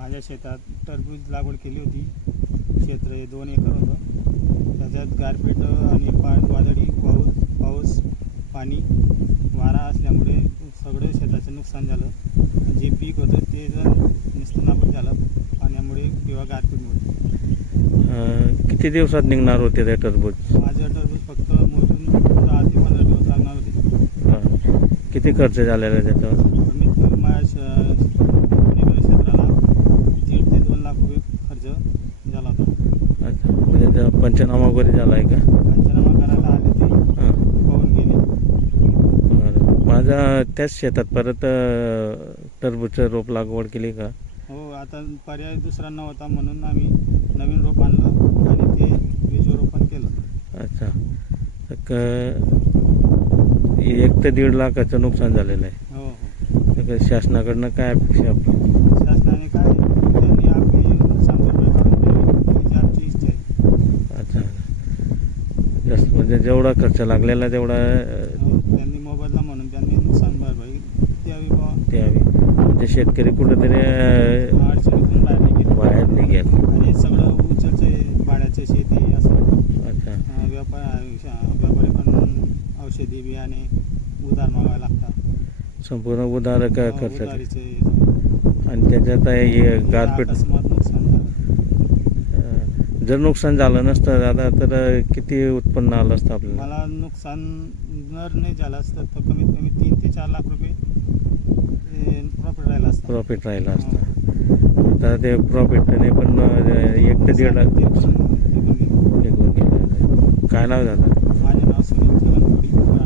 माझ्या शेतात टरबूज लागवड केली होती. क्षेत्र हे 2 एकर होतं. त्याच्यात गारपीट आणि वादळी पाऊस पाणी वारा असल्यामुळे सगळं शेताचं नुकसान झालं. जे पीक होतं ते नुसतं नाबूद झालं पाण्यामुळे किंवा गारपीटमुळे. किती दिवसात निघणार होते ते टरबूज? माझं टरबूज फक्त मोजून 10 ते 15 दिवस लागणार होते. किती खर्च झालेला आहे त्याच्यावर? कमीत कमी माझ्या क्षेत्राला 1.5 ते 2 लाख रुपये खर्च झाला होता. अच्छा, म्हणजे त्याचा पंचनामा वगैरे झाला आहे का? पंचनामा करायला आले ते पाहून गेले. बरं. माझा त्याच शेतात परत टरबूजचं रोप लागवड केली का? हो, आता पर्याय दुसरा नव्हता म्हणून आम्ही नवीन रोप आणलं आणि ते बीजरोपण केलं. अच्छा, 1 ते 1.5 लाखाचं नुकसान झालेलं आहे. हो हो. तर शासनाकडनं काय अपेक्षा आपली? शासनाने काय त्यांनी आपली नुकसान भरपाई करून द्यावी ही आमची इच्छा आहे. अच्छा, जास्त म्हणजे जेवढा खर्च लागलेला तेवढा हो, त्यांनी मोबदला म्हणून त्यांनी नुकसान भरपाई द्यावी बुवा. द्यावी. म्हणजे शेतकरी कुठेतरी अडचणीतून बाहेर निघेल. आणि सगळं उचलचं भाड्याचं शेती असं. अच्छा, व्यापारी पण औषधी बियाणे उधार मागावे लागतात. संपूर्ण उधार खर्च. उधारीचे आणि त्याच्यात हे गारपीट. अकस्मात नुकसान झालं. जर नुकसान झालं नसतं दादा तर किती उत्पन्न आलं असतं आपल्याला? मला नुकसान जर नाही झालं असतं तर कमीत कमी 3 ते 4 लाख रुपये प्रॉफिट राहिला असतं. प्रॉफिट राहिलं असतं. आता ते प्रॉफिटने पण 1 ते 1.5 लाख निघून गेलं. काय नाव दादा? माझे नाव सुनील चव्हाण.